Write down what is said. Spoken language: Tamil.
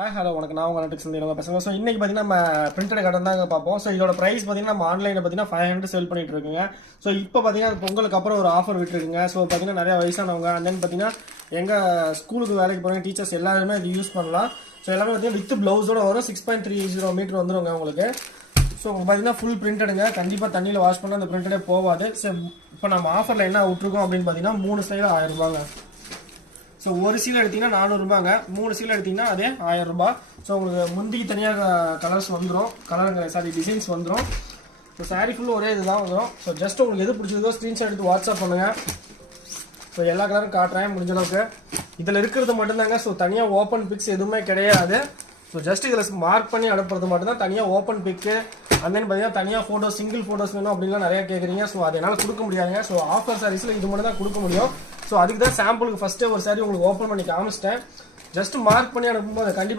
ஹலோ வணக்கம். நான் உங்கள் நெட்டிக்ஸ் வந்து பேசுங்க. ஸோ இன்றைக்கி பார்த்தீங்கன்னா நம்ம பிரிண்டட் கடன் தாங்க பார்ப்போம். ஸோ இதோட ப்ரைஸ் பார்த்தீங்கன்னா நம்ம ஆன்லைனில் பார்த்தீங்கன்னா 500 செல் பண்ணிட்டு இருக்குங்க. ஸோ இப்போ பார்த்தீங்கன்னா அது பொங்கலுக்கு அப்புறம் ஒரு ஆஃபர் விட்டுருக்குங்க. ஸோ பார்த்தீங்கன்னா நிறைய வயசானவங்க அண்ட் தென் பார்த்தீங்கன்னா எங்கள் ஸ்கூலுக்கு வேலைக்கு போகிறவங்க டீச்சர்ஸ் எல்லாருமே இது யூஸ் பண்ணலாம். ஸோ எல்லாமே பார்த்தீங்கன்னா வித் ப்ளவுஸோட வரும். 6.30 மீட்டர் வந்துடுங்க உங்களுக்கு. ஸோ பார்த்தீங்கன்னா ஃபுல் பிரிண்டடுங்க. கண்டிப்பாக தண்ணியில் வாஷ் பண்ணால் அந்த பிரிண்டடே போகாது. ஸோ இப்போ நம்ம ஆஃபரில் என்ன விட்டுருக்கோம் அப்படின்னு பார்த்தீங்கன்னா 3 சைடில் 1000 ரூபாங்க. ஸோ ஒரு சீலை எடுத்தீங்கன்னா 400 ரூபாங்க, 3 சீலை எடுத்தீங்கன்னா அதே 1000 ரூபாய். ஸோ உங்களுக்கு முந்திக்கு தனியாக கலர்ஸ் வந்துடும், டிசைன்ஸ் வந்துடும். ஸோ சாரீ ஃபுல்லும் ஒரே இதுதான் வந்துடும். ஸோ ஜஸ்ட் உங்களுக்கு எது பிடிச்சதோ ஸ்க்ரீன்ஷாட் எடுத்து வாட்ஸ்அப் பண்ணுங்கள். ஸோ எல்லா கலரும் காட்டுறேன் முடிஞ்ச அளவுக்கு. இதில் இருக்கிறது மட்டும்தாங்க. ஸோ தனியாக ஓப்பன் பிக்ஸ் எதுவுமே கிடையாது. ஸோ ஜஸ்ட் இதில் மார்க் பண்ணி அனுப்புறது மட்டும்தான். தனியாக ஓப்பன் பிக்கு அண்ட் தென் பார்த்தீங்கன்னா தனியாக ஃபோட்டோஸ், சிங்கிள் ஃபோட்டோஸ் வேணும் அப்படின்லாம் நிறையா கேட்குறீங்க. ஸோ அது என்னால் கொடுக்க முடியாதுங்க. ஸோ ஆஃபர் சாரீஸில் இது மட்டும் தான் கொடுக்க முடியும். ஸோ அதுக்கு தான் சாம்பிளுக்கு ஃபஸ்ட்டே ஒரு சாரி உங்களுக்கு ஓப்பன் பண்ணி காமிச்சிட்டேன். ஜஸ்ட் மார்க் பண்ணி அனுப்பும்போது கண்டிப்பாக